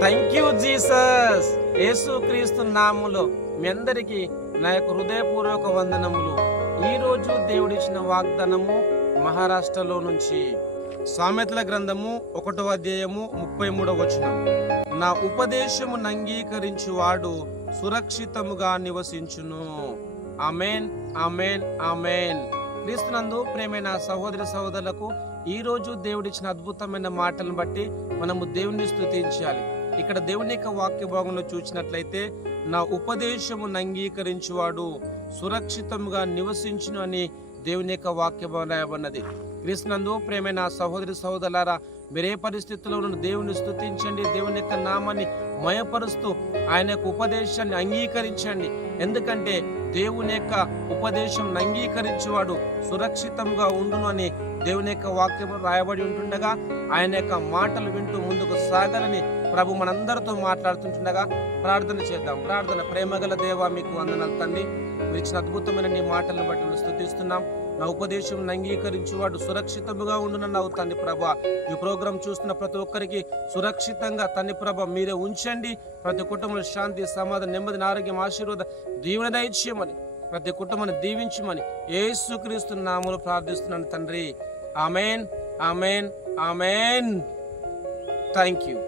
Thank you Jesus. యేసుక్రీస్తు నామములో మీ అందరికీ నా యొక్క హృదయపూర్వక వందనములు. ఈరోజు దేవుడిచ్చిన వాగ్దానము మహారాష్ట్రలో నుంచి సామెతల గ్రంథము 1వ అధ్యాయము 33వ వచనం. నా ఉపదేశము అంగీకరించువాడు సురక్షితముగా నివసించును. ఆమేన్, ఆమేన్, ఆమేన్. క్రీస్తునందు ప్రేమైన సహోదరి సహోదరులకు ఈ రోజు దేవుడిచ్చిన అద్భుతమైన మాటలను బట్టి మనము దేవుని స్తుతించాలి. ఇక్కడ దేవుని యొక్క వాక్య భాగంలో చూసినట్లయితే నా ఉపదేశము అంగీకరించువాడు సురక్షితముగా నివసించును అని దేవుని యొక్క వాక్య భాగం రాయబడినది. క్రీస్తునందు ప్రేమైన సహోదరి సహోదరులారా, మీరే పరిస్థితుల్లో దేవుని స్తుతించండి, దేవుని యొక్క నామాన్ని మయపరుస్తూ ఆయన యొక్క ఉపదేశాన్ని అంగీకరించండి. ఎందుకంటే దేవుని యొక్క ఉపదేశం అంగీకరించేవాడు సురక్షితంగా ఉండును అని దేవుని యొక్క వాక్యం రాయబడి ఉంటుండగా ఆయన యొక్క మాటలు వింటూ ముందుకు సాగాలని ప్రభు మనందరితో మాట్లాడుతుంటుండగా ప్రార్థన చేద్దాం. ప్రార్థన. ప్రేమగల దేవా, మీకు వందనాలు తండ్రి. మీరు ఇచ్చిన అద్భుతమైన నీ మాటలను బట్టి స్తుతిస్తున్నాం. నా ఉపదేశం అంగీకరించేవాడు సురక్షితంగా ఉండునన్నావు తండ్రి ప్రభా. ఈ ప్రోగ్రాం చూస్తున్న ప్రతి ఒక్కరికి సురక్షితంగా తండ్రి ప్రభ మీరే ఉంచండి. ప్రతి కుటుంబంలో శాంతి, సమాధానం, నెమ్మది, ఆరోగ్యం, ఆశీర్వాద దీవెన దయచేయమని, ప్రతి కుటుంబాన్ని దీవించమని యేసుక్రీస్తు నామములో ప్రార్థిస్తున్నాను తండ్రి. ఆమేన్, ఆమేన్, ఆమేన్. Thank you.